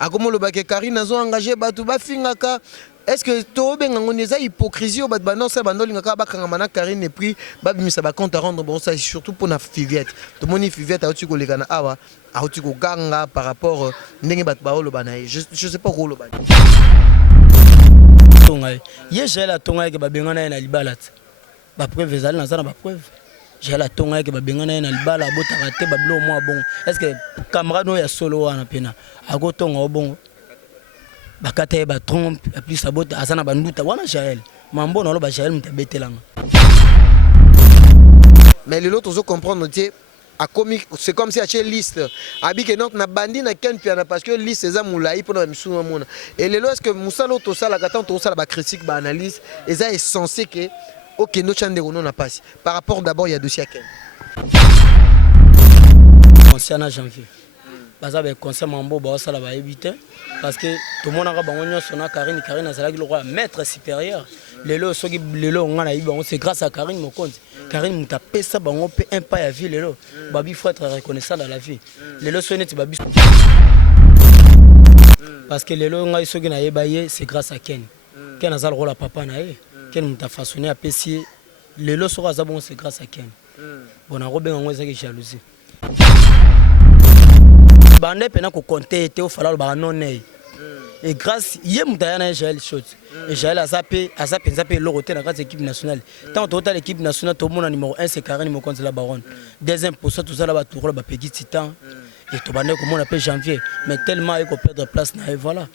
Akomo lobake Karine nazo engagé batu ba fingaka. Est-ce que to benga ngoneza hypocrisie au bat banon sa bandoli ngaka bakanga mana Karine et puis babimisa ba compte à rendre bon ça surtout pour na Fiviette. To moni Fiviette a tu ko lekana awa a tu ko ganga par rapport ndenge bat ba lobana. Je sais pas ko lobana. Tongai. Ye j'ai la tongai ke ba bengana na libalat. Ba preuve ezali na zana ba preuve. J'ai la tonga que babengana na libala bota raté bablo moi bon est-ce que camarade no ya solo wana pena ago tonga bon bakata ba trompe plus sabota asana banduta wana Jaël mambo na lo ba Jaël mtabetelanga. Mais les autres ont comprendre c'est comme si à chez liste abi que notre na bandi na ken piana parce que liste eza moulaï pour na misuma mona et les est-ce que musalo to sala katan to sala ba critique ba analyse eza est censé que ok, nous on a passé. Par rapport d'abord, il y a dossier à quel concernant janvier. Parce que concert mambo ba ça va éviter parce que tout le monde a bangonyo sona Karine a salaki le roi maître supérieur. Lelo soki lelo ngana ibango c'est grâce à Karine mon compte. Karine muta pesa bango pe un pas à vie lelo. Babi faut être reconnaissant dans la vie. Lelo soneti babi parce que lelo ngai soki na yebaye c'est grâce à Ken. Ken azal rôle papa na ye. Ken muta façonné à pessier les lots sur Azabon c'est grâce à Ken. Bon a robin en qui jalousie. Bande pena ko compter était au falalo ba non né. Et grâce hier muta na Jaël shot. Et Jaël a zappé le roté dans l'équipe nationale. Tant total l'équipe nationale tout le monde numéro 1 c'est Karine Mokonzi la baronne. Deuxième pour ça tout ça là ba tour ba petit titan et to bande comme on appelle janvier mais tellement il ko perdre place na et voilà.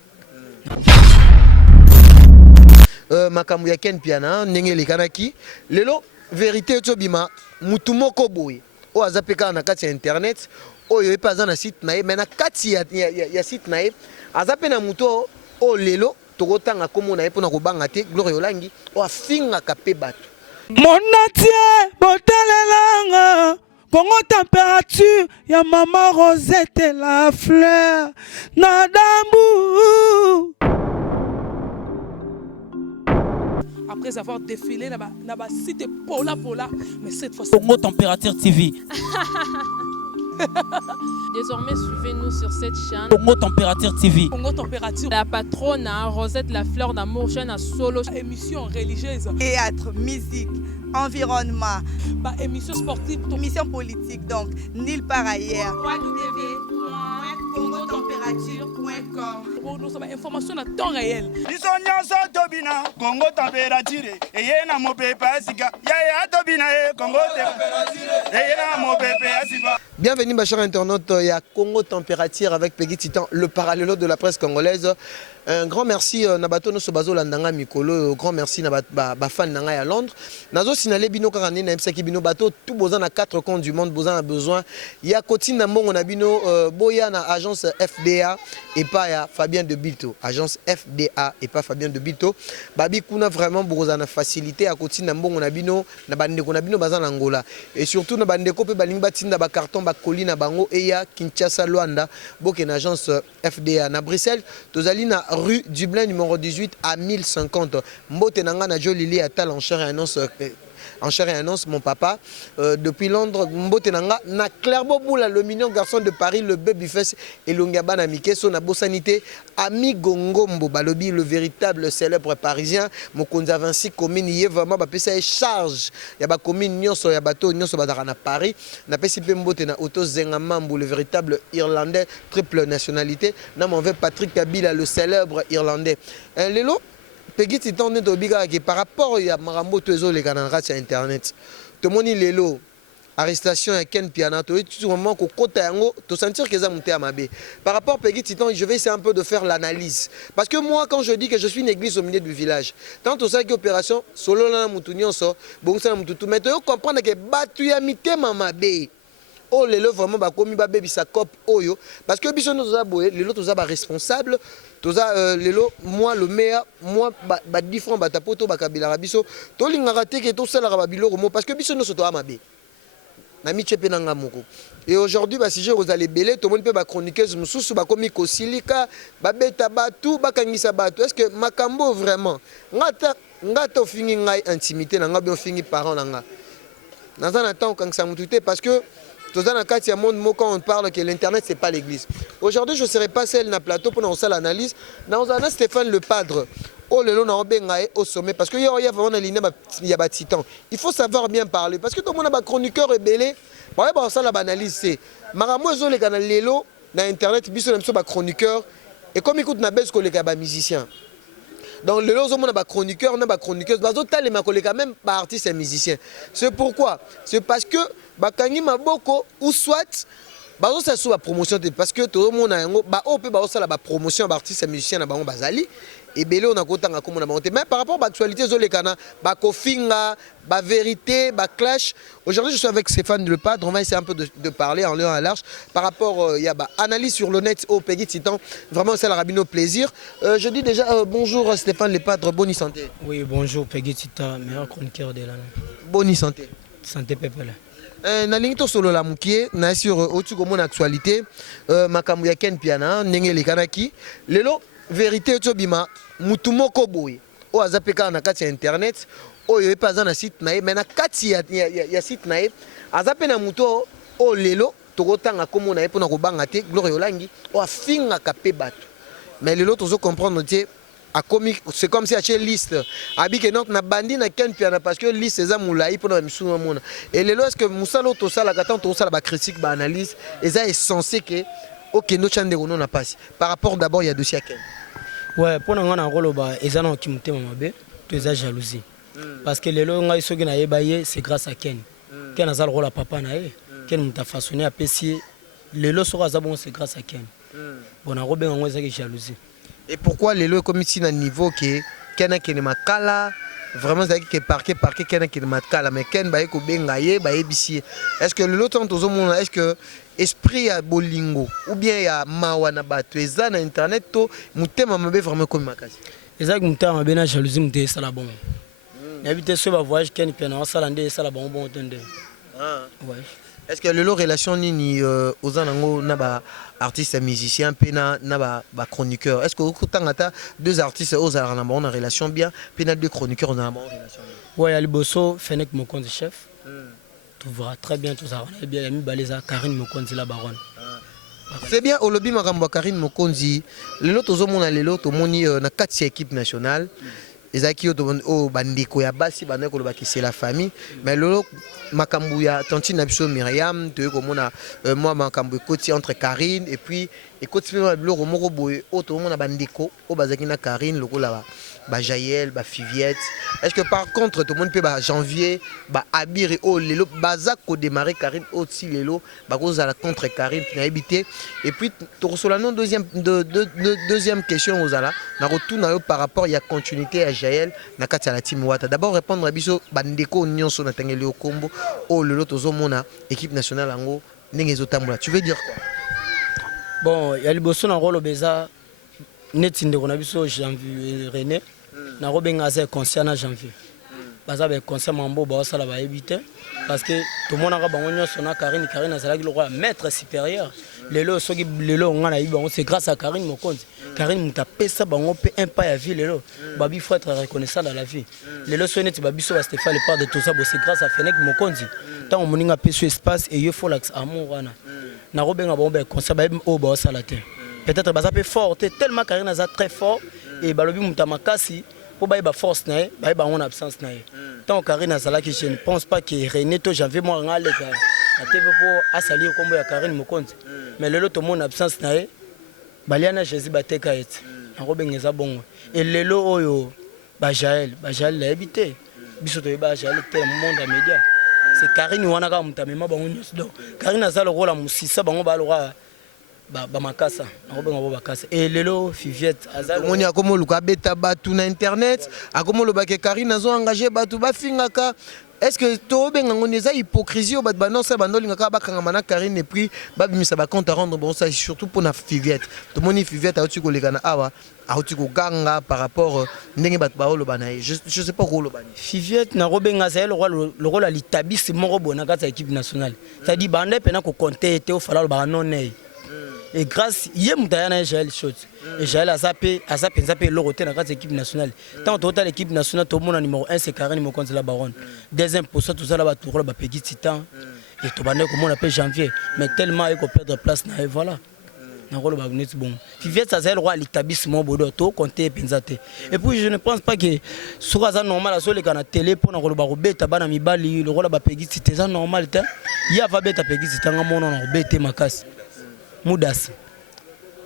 Makambu ya Ken piana ndenge lekanaki lelo vérité tobima mutu moko boye o azapeka na kati ya internet oyo epaza na site na ye mais na kati ya site na ye azape na mutu o lelo tokotanga komo na ye pona ko banga te Gloire Yolangi o afinga kape bato monatie botalelanga Congo température ya maman Rosette la fleur na dambu. Après avoir défilé là-bas, site Pola, mais cette fois Congo Température TV. Désormais, suivez-nous sur cette chaîne. Congo Température TV. Congo Température. La patronne Rosette la fleur d'amour, chaîne à solo. Émission religieuse. Théâtre, musique, environnement. Émission sportive. Émission politique, donc nulle part ailleurs. www.congotempérature.com. Nous avons information à temps réel. Congo Température. Et y a mon pépé Asika. Yaya Tobina, Congo Température. Et y a mon pépé Asika. Bienvenue ma chère internaute, il y a Congo Température avec Peggy Titan, le parallèle de la presse congolaise. Un grand merci Nabato no Sobazo Landanga Mikolo, grand merci ba fan nanga à Londres. Nazo sinalé bino karane na msaki bino bato tout besoin à 4 coins du monde, besoin a besoin. Il y a Kotine Mbongo na bino boya na agence FDA et pas ya Fabien de Bilto, agence FDA et pas Fabien de Bilto. Babi kuna vraiment besoin na facilité à Kotine Mbongo na bino na bandeko na bino bazan Angola et surtout na bandeko pe balingi batinda ba carton ba colis na bango et ya Kinshasa Luanda boke na agence FDA na Bruxelles tozali na rue Dublin numéro 18 à 1050. Mbote nanga na Jolili atal en chair et annonce mon papa depuis Londres. Mbote nanga na Clairbeau Boula le mignon garçon de Paris le baby face et l'ongaba na mikeso na bosanité ami Gongombo balobi le véritable célèbre parisien mokonza Vinci commune yé vraiment ba pesa charge ya ba commune nyonso ya bato nyonso badara na Paris na pesi pe mbote na auto Zengamambu le véritable irlandais triple nationalité na mon Patrick Kabila le célèbre irlandais lelo Peggy Titan de Tobiga qui par rapport à Marambo Tezo les canards sur internet. Tout le monde lelo arrestation à Ken Piana tout le moment qu'on compte yango to sentir que ça monté à Mabé. Par rapport à Peggy Titan, je vais essayer un peu de faire l'analyse parce que moi quand je dis que je suis une église au milieu du village, tant au ça qui opération solo na mutunyon so bon ça mututu mais tu comprendre que batu ya mitema Mabé. Oh lelo vraiment ba komi ba bebi sa cop oyo parce que biso nous a boye lelo toza ba responsable toza lelo moi le meilleur moi ba différent ba tapoto ba kabila biso to lingaka te ke to sala ba biloko mo parce que biso nous to amabe na michepe nanga moko et aujourd'hui ba sujet vous allez belé tout le monde peut ba chroniqueuse mususu ba komi kosilika ba beta batu ba kangisa batu est-ce que makambo vraiment ngata fingi ngai intimité nanga bien fingi parent nanga dans un temps quand ça mututé parce que Dans un cas, il y a un monde quand on parle que l'Internet, ce n'est pas l'église. Aujourd'hui, je ne serai pas seul dans le plateau pour faire l'analyse. Dans un Stéphane Le Padre, au sommet, parce qu'il y a vraiment une ligne, il y a des titans. Il faut savoir bien parler, parce que tout le monde a un chroniqueur rebellé. Ça, la analyse, c'est Maramo les canaux Lelo, dans Internet, il y a un chroniqueur. Et comme il écoute, il y a des musiciens. Donc, le lot, on a des chroniqueurs, on a des chroniqueuses. Même des artistes et musiciens. C'est pourquoi? C'est parce que, Bakangi Maboko, ou soit, ça soit la promotion, parce que tout le monde a la promotion d'artistes et musiciens, et belé on a content à comment on a monté. Mais par rapport à l'actualité, la kofinga, la vérité, la clash. Aujourd'hui, je suis avec Stéphane Le Padre. On va essayer un peu de parler en lieu à large par rapport à l'analyse sur le net au Peggy Titan. Vraiment, c'est la rabino plaisir. Je dis déjà bonjour Stéphane Le Padre, bonne santé. Oui, bonjour Peggy Titan, meilleur chroniqueur de l'année. Bonne santé. Santé peuple. Na lingi to solo la mukie na sur au-dessus comme mon actualité makambo ya Ken Piana ndenge lekanaki lelo vérité to bima mutu moko boye o azapeka na kati ya internet oyo epaza na site na ye mais na kati ya site na ye azape na mutu o lelo tokotanga komo na ye pona ko banga te Gloire Yolangi o afinga kapé bato mais lelo tozo comprendre te c'est comme si à une liste habike donc na bandi na Ken Piana parce que liste eza moulayi pour na misuna mona et lelo est-ce que musalo to sala katan to sala ba critique ba analyse eza est censé que OK no chande ono na passe par rapport d'abord il y a dossier à Ken. Ouais, pour nga na roloba eza na kimutema mabe to eza jalousie parce que lelo ngai soki na yebaye c'est grâce à Ken. Ken azal rola papa na ye Ken muta façonné à pesier lelo soko azabon c'est grâce à Ken. Bon na robe ngo eza ki jalousie. Et pourquoi les lois comme ici à niveau que Ken qui ne makala vraiment c'est que parquet Ken qui ne makala mais Ken ba ko bengaye ba ebisi est-ce que le lot tant aux monde est-ce que esprit à bolingo ou bien ya mawana bato eza na internet to mutema mabe vraiment comme makasi eza mutema mabe na jalousie mute sala bon n'habite ce ba voyage Ken Piana sala ndé sala bon bon tende ouais. Est-ce que le relation ni aux anango na ba artistes et musiciens pena na ba chroniqueurs est-ce que vous tangata deux artistes aux na ba on relation bien pena deux chroniqueurs on a ba relation ouais Aliboso Fenek Mokonzi chef tu verras très bien tout ça on est bien ami baleza Karine Mokonzi la baronne c'est bien au lobby makambo Karine Mokonzi le lot aux mona le lot au moni na 4 équipes nationales ezaki o bandeko ya basi bandeko lobaki c'est la famille mais lolo makambu ya tantine biso Myriam te komona moi makambu ekoti entre Karine et puis ekoti pe biloko moko boye o to mona bandeko o bazaki na Karine lokola ba Jaël ba Fiviette est-ce que par contre tout le monde peut ba janvier ba abiri o lelo bazako démarrer Karine o ti lelo ba cause à la contre Karine na habité et puis to resolano deuxième question aux ala na retour na yo par rapport il y a continuité à Jaël na kati la team Wata d'abord répondre à biso bandeko nyonso na tangeli o kombo o lelo tozo mona équipe nationale ango ndenge ezotambola tu veux dire quoi bon ya liboso na rolo beza neti ndeko na biso janvier René na robenga za conscient na janvier baza ba conscient mambo ba sala ba éviter parce que tout le monde a bango nyonso na Karine azalaki le roi maître supérieur lelo soki lelo ngana yibango c'est grâce à Karine Mokonzi Karine mutapesa bango pe un pas ya vie lelo babi faut être reconnaissant dans la vie lelo so neti babi so ba Stéphane Le Padre de tout ça c'est grâce à Fenek Mokonzi tant on moninga peso espace et il faut l'axe amour wana na robenga bango ba conscient ba o ba sala te peut-être baza pe fort tellement Karine aza très fort et balobi mutamakasi pour ba force na ba on absence na tant Karine azalaki je ne pense pas que René to janvier moi ngale ka la TV pour assalir comme ya Karine Mokonzi mais lelo to mon absence na baliana Jésus bateka et en robengeza bongo et lelo oyo ba Jaël la habité biso to ba Jaël tel monde à média c'est Karine wana ka mutamema bango nyos do Karine azalo rola musisa bango ba lora ba makasa robenga bo bakasa et lelo Fiviette azalo moni akomo luka beta batu na internet akomo lobake Karine azo engagé batu ba fingaka est-ce que to benga ngoneza hypocrisie au bat banonsa bandolingaka bakanga na Karine et puis babimisa ba compte à rendre bon ça surtout pour na Fiviette to moni Fiviette a tu ko lekana awa a tu ko ganga par rapport ndenge bat ba olobana je sais pas ko olobani Fiviette na robenga ça le rôle à litabisi moko bona ka équipe nationale ça dit bande pena ko compter te au falalo ba nonné et grâce yem tayana Jaël shot et Jaël a zappé le roté dans la équipe nationale tant total l'équipe nationale tout le monde numéro 1 c'est Karine Mokonzi la baronne deuxième pour ça tout ça là ba tour là ba Peggy Titan et to bande comme on appelle janvier mais tellement il ko perdre place na et voilà na rolo ba net bon Viviette ça c'est le roi l'établissement bodo to compter penzate et puis je ne pense pas que sur ça normal à sur kana télé pour na rolo ba robeta bana mibali le rolo ba pegi c'était ça normal ta ya va beta pegi c'était ngamono na robete makasi mudas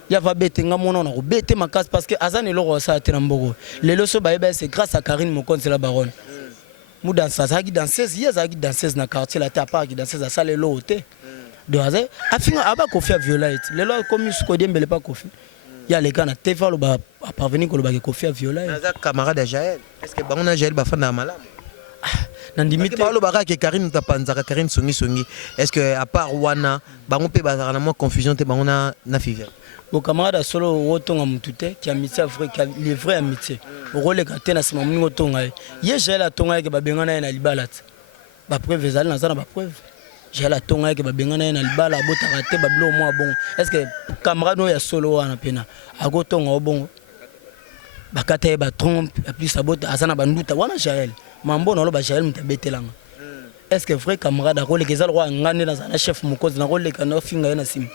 ya va beta ngamono na robete makasi parce que azan le roi ça te mboko le loso ba c'est grâce à Karine Mokonzi la baronne mudas ça qui danseuse ya ça qui danseuse na quartier la ta part qui danseuse ça le loté de hasard afinga aba kofi violette le lo comme ce kodie mbele pas kofi ya les kana tefa lo ba parvenir ko lo ba kofi violette naza camarade de Jaël est-ce que bango na Jaël ba fana malamu na ndimite ba lo ba ka ke Karine tapanzaka Karine songi est-ce que à part wana bango pe ba na mo confusion te bango na fiver au camarade solo wotonga mutute qui amitié vrai qui les vrais amitié au rôle ka tena sima mningo tonga ye Jaël atonga ke ba bengana na libalat ba preuve ezali na zana ba preuve j'ai la tonga que babengana na libala bota raté bablo moi bon est-ce que camarade no ya solo wana pena agotonga bon bakata ba trompe plus sabota asana banduta wana Jaël mambo na lo ba Jaël mutabetelanga est-ce que vrai camarade akole kezal roi ngane na sana chef Mokonzi na role kana finga na sim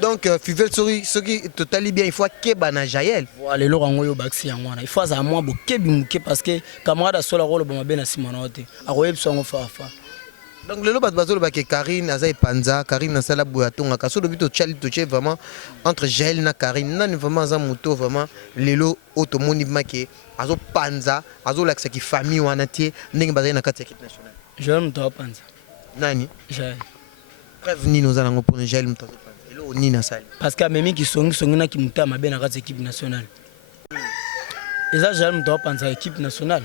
donc Fivel ce qui totally bien il faut que bana Jaël voilà le rango yo baxi yango wana il faut za moi bokebi muke parce que camarade solo role ba mabena simana wote akoyeb songo fafa. Donc le lot bazolo ba ke Karine aza panza Karine na sala boya tonga kaso do bito chali to vraiment entre Jaël na Karine na vraiment za moto vraiment lelo automoni make azo panza azo laksa ki famille wana tie ndenge bazali na kati équipe nationale Jaël mto panza nani Jaël preuve nini ozala ngo pour Jaël mto panza elo nini na sali parce que memi ki songi na ki mta mabe na kati équipe nationale eza Jaël mto panza équipe nationale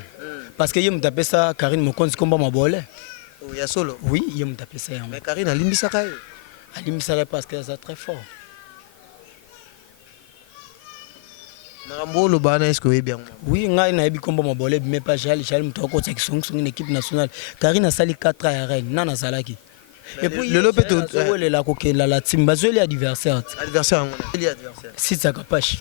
parce que ye mtapesa Karine Mokonzi komba mabole. Oh, ya solo. Oui, il me tapé ça. Mais Karine a limbisaka yo. A limbisaka parce qu'elle est très fort. Marambo lo bana est-ce que bien? Oui, ngai na ebi komba mabolé mais pas Jaël me to ko tsaki songi une équipe nationale. Karine a sali 4 ans à Rennes, nana salaki. Et puis le lopete le la ko la team bazoli adversaire. Adversaire il adversaire. Si ça capache.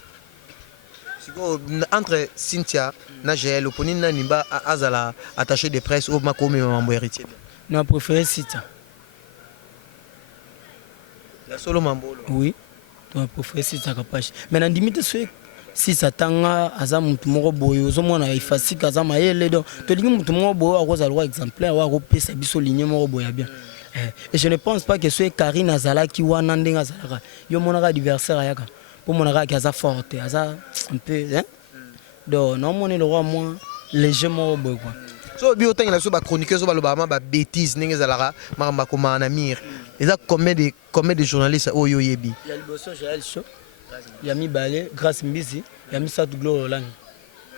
Entre Cynthia na Jaël oponi na nimba azala attaché de presse au makomi mambo héritier. Non, préféré Cynthia. La solo mambolo. Oui. Tu préféré Cynthia capache. Mais na limite si satanga aza mutu moko boyo ozomona ifasika aza mayele donc to lingi mutu moko boyo akoza lwa exemplaire wa ko pesa biso ligne moko boya bien. Et je ne pense pas que ce Karine azalaki wana ndenga azalaka. Yo monaka adversaire ayaka. Pour mon arak aza forte, aza un peu hein. Donc non mon le roi moi légèrement boy quoi. So bi autant il a so ba chroniqueur so ba lo ba bêtise ndenge zalara mama ko manamir. Eza combien de journalistes oyo yebi. Il y a le bosso Jaël Show. Il y a mi balé grâce Mbizi, il y a mi Satou Gloire Lang.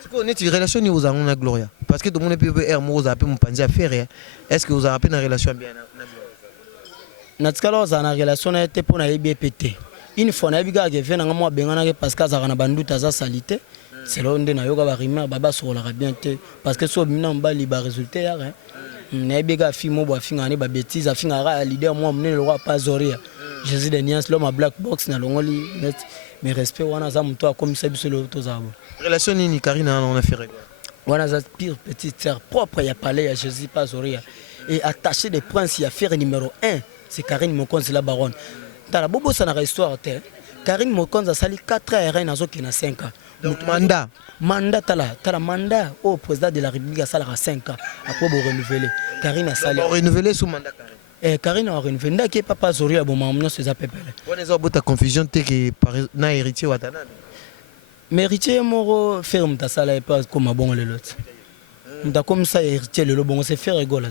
C'est quoi net relation ni aux angona Gloria parce que tout le monde peut air mo za pe mon panzi affaire. Est-ce que vous avez une relation bien na Gloria? Natikala za na relation na été pour na yebi pété. Une fois na biga ke vena ngamo bengana ke parce que za na banduta za salité. C'est là onde na yoga ba rima baba so la bien te parce que so bina mbali ba résultat ya hein. Na biga fi mo ba finga ne ba bêtise afinga ra leader moi mne le roi pas zoria. Jésus de Nias l'homme à black box na longoli net mais respect wana za mto comme ça biso le to zabo. Relation ni Karina on a fait quoi? Wana za pire petite sœur propre ya palais ya Jésus pas zoria et attaché des princes ya faire numéro 1 c'est Karine Mokonzi la baronne. Tala bobo ça na histoire te Karine Mokonzi a sali 4 ans et nazo kina 5 ans. Donc mandat tala mandat au président de la République a sali 5 ans après bo renouveler. Karine a sali renouveler sous mandat Karine. Karine a renouvelé ndaki papa zoria bo mamno c'est ça pepele. On est au ta confusion te que par na héritier watana. Mais héritier moro faire mta sala et pas comme bon le lot. Mta comme ça héritier le bon c'est faire rigoler.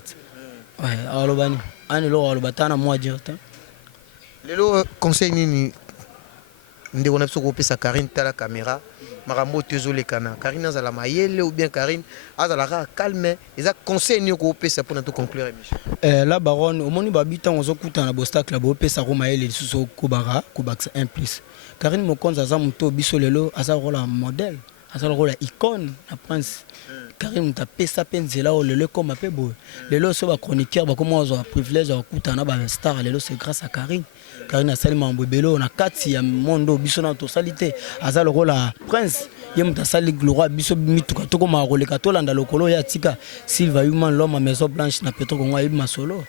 Ouais, alors bani ani lo alo batana moi direct. Lelo conseil nini ndeko na biso ko pesa Karine tala caméra marambo tezole kana Karine azala mayele ou bien Karine azala calme eza conseil ni ko pesa pour na to conclure émission. La baronne au moni babita on zo kuta na bostacle bo pesa ko mayele suso ko bara ko baxa 1+. Karine Mokonzi aza muto biso lelo aza rola modèle aza rola icône na prince. Karine muta pesa penzela o lelo comme pe bo lelo so ba chroniqueur ba comment on a privilège à kuta na ba star lelo c'est grâce à Karine. Karine a sali mambo belo na kati ya mondo biso na to salité aza le rôle prince ye muta sali gloire biso mituka to ko ma roleka to landa lokolo ya tika Silva Human l'homme à Maison Blanche na Petro Congo ayi masolo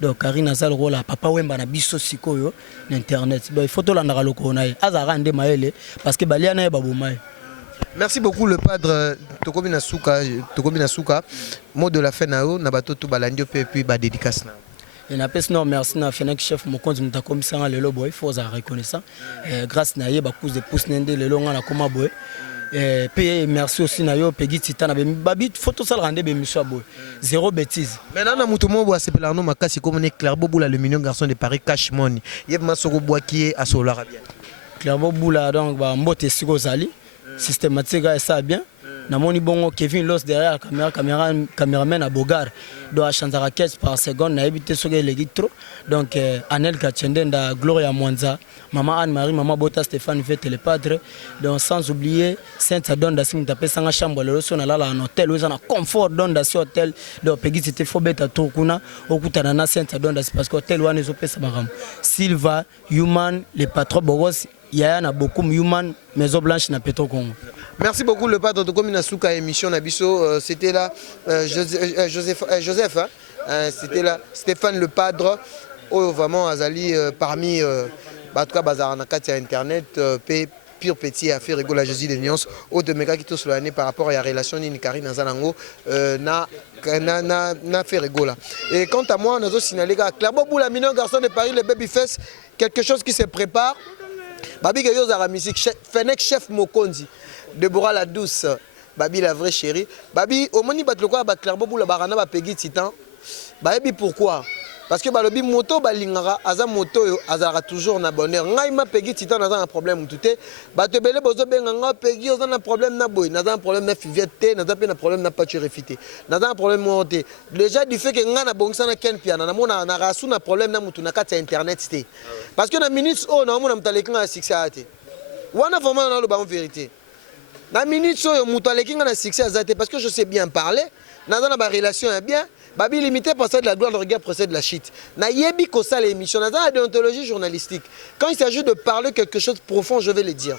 Donc Karine aza rôle à papa wemba na biso sikoyo na internet. Donc il faut to landaka lokona na ye. Azara nde maele parce que balia na ye babomai. Merci beaucoup le padre Tokobi Nasuka. Mot de la fin nao na bato to balandio pe puis ba dédicace na. Et na pesi non merci na Fenech chef mokonzi mutakomisanga lelo boy faut za reconnaissant. Grâce na ye ba pousse de pousse nende lelo nga na koma boy. Puis merci aussi na yo Peggy Titana babi photo sala rende be monsieur boy. Zéro bêtise. Maintenant na mutu mo bo asepelano makasi comme ne Claire Boboula le mignon garçon de Paris Cash Money. Yeb masoko boakie asolara bien. Claire Boboula donc ba mbote siko zali systématique ça bien. Namoni bongo Kevin Loss derrière caméraman à Bogar doit changer à 15 par seconde na éviter sur les trop donc Anel Kachende da Gloria Mwanza maman Anne-Marie maman Bota Stéphane Vete le padre donc sans oublier Sainte Adon da sim taper sanga chambre le so na la en hôtel où on a confort don da hôtel donc Peggy c'était faut beta tokuna okutana na Sainte Adon da parce que hôtel wana zo pesa bagam Silva Human les patrons bogos yaya na beaucoup Human Maison Blanche na Petro Congo. Merci beaucoup le padre de Komina Souka émission Nabiso. C'était là Joseph, hein? C'était là Stéphane le padre. Oh, vraiment Azali parmi Batka Bazar Nakati internet pure petit affaire rigolo à Jésus de nuance au de méga qui tout sur l'année par rapport à la relation ni Karine Nazalango na fait rigolo. Et quant à moi, on a signalé que Clairement Boula mignon garçon de Paris le baby face quelque chose qui se prépare. Babi Gayo Zara musique Fenech chef Mokonzi. Deborah la douce, Babi la vraie chérie. Babi, au moni bat le quoi, bat Clairement pour le barana, bat Peggy Titan. Babi pourquoi? Parce que balobi moto balingara, aza moto yo, azara toujours na bonheur. Ngai ma Peggy Titan naza un problème tout est. Bat te belé bozo benganga Peggy oza un problème na boy, naza un problème na fiviette, naza un problème na paturifité, naza un problème monté. Déjà du fait que nga na bongsa na ken piana, na mona na rasu na problème na mutu na kati internet té. Parce que na minutes oh na mona mtaleki na succès até. Wana vraiment na lo ba en vérité. Na minute so mutu aleki nga na succès até parce que je sais bien parler, naza na ba relation bien. Babi limité possède la gloire, le regard possède la shit. Na yebi ko ça l'émission, na la déontologie journalistique. Quand il s'agit de parler quelque chose de profond, je vais le dire.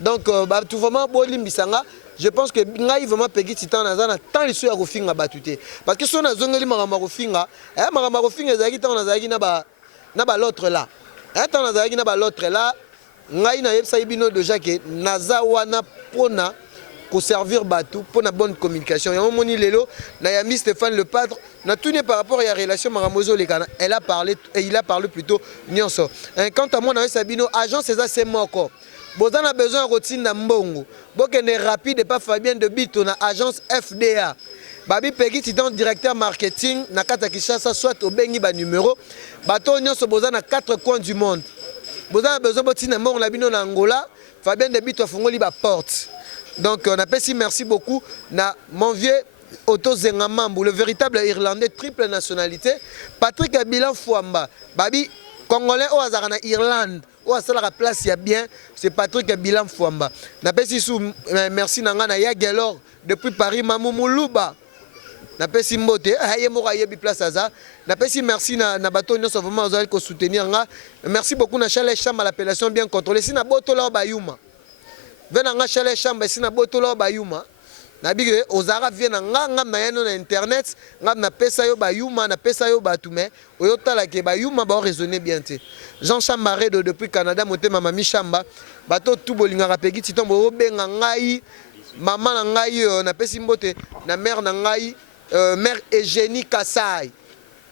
Donc tout vraiment bolim bisanga, je pense que ngai vraiment Peggy Titan na na tant les soya rofinga batute. Parce que son na zongeli marama rofinga, marama rofinga ezaki tant na zaki na ba l'autre là. Tant na zaki na ba l'autre là, ngai na yebsa ibino déjà que naza wana pona pour servir Batou pour la bonne communication. Il y a un moni lelo, Nayami Stéphane le padre, n'a tout par rapport à la relation Maramozo Legana. Elle a parlé et il a parlé plutôt Nyonso. Quant à moi, Sabino, agent César c'est moko. Bozan a besoin de routine na mbongo. Bokene rapide et pas Fabien de Bito na agence FDA. Babi Peggy Titan directeur marketing na kata Kishasa soit au bengi ba numéro. Bato Nyonso Bozan à 4 coins du monde. Bozan a besoin de routine na mbongo la bino na Angola. Fabien de Bito a fongoli ba porte. Donc on appelle si merci beaucoup na mon vieux Otto Zengamambu, le véritable Irlandais triple nationalité, Patrick Abilan Fouamba, Babi Congolais au hasard en Irlande, au hasard la place il y a bien, c'est Patrick Abilan Fouamba. N'appelle si sous merci Nangana Yagelor depuis Paris Mamou Moulouba. N'appelle si Mote, Hayemora Yebi place Aza. N'appelle si merci na bateau nous sommes vraiment aux ko soutenir nga. Merci beaucoup na Chalet Cham à l'appellation bien contrôlée. Si na boto là Bayuma. Venanga Chalet Cham si na boto là Bayuma. Nabige ozara viena nga na yano na internet nga na pesa yo bayuma na pesa yo batume oyotala ke bayuma ba raisonner bien te Jean Chambaré depuis Canada motema mami Chamba bato tout bolinga Peggy Titan bo benga ngai mama na ngai na pesi mbote na mère na ngai mère Eugénie Kassai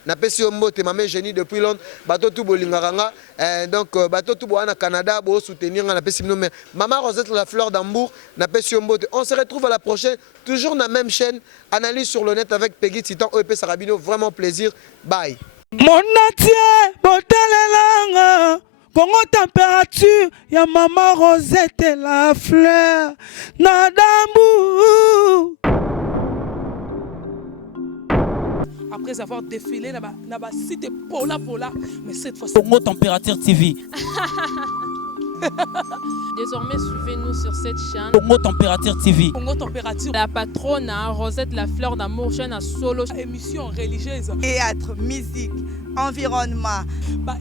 na pesi mbote maman Eugénie depuis Londres bato tout bolinga nga donc bato tout boana Canada bo soutenir na pesi no maman Rosette la fleur d'Ambour na pesi mbote. On se retrouve à la prochaine toujours dans la même chaîne analyse sur le net avec Peggy Titan OEP Sarabino, vraiment plaisir, bye. Mon atier botalelanga Congo température ya maman Rosette la fleur na d'Ambour. Après avoir défilé là-bas, c'était Pola, mais cette fois-ci. Congo Température TV. Désormais, suivez-nous sur cette chaîne. Congo Température TV. Congo Température. La patronne Rosette la fleur d'amour, chaîne à solo. Émission religieuse. Théâtre, musique, environnement.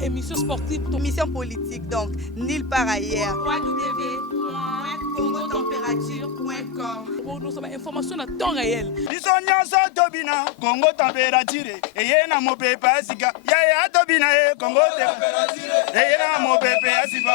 Émission sportive. Émission politique, donc, nulle part ailleurs. congotempérature.com. Pour nous avons information à temps réel. biso nyonso tobina Congo température eye na mopepe ya sika ya tobina Congo température eye na mopepe ya sika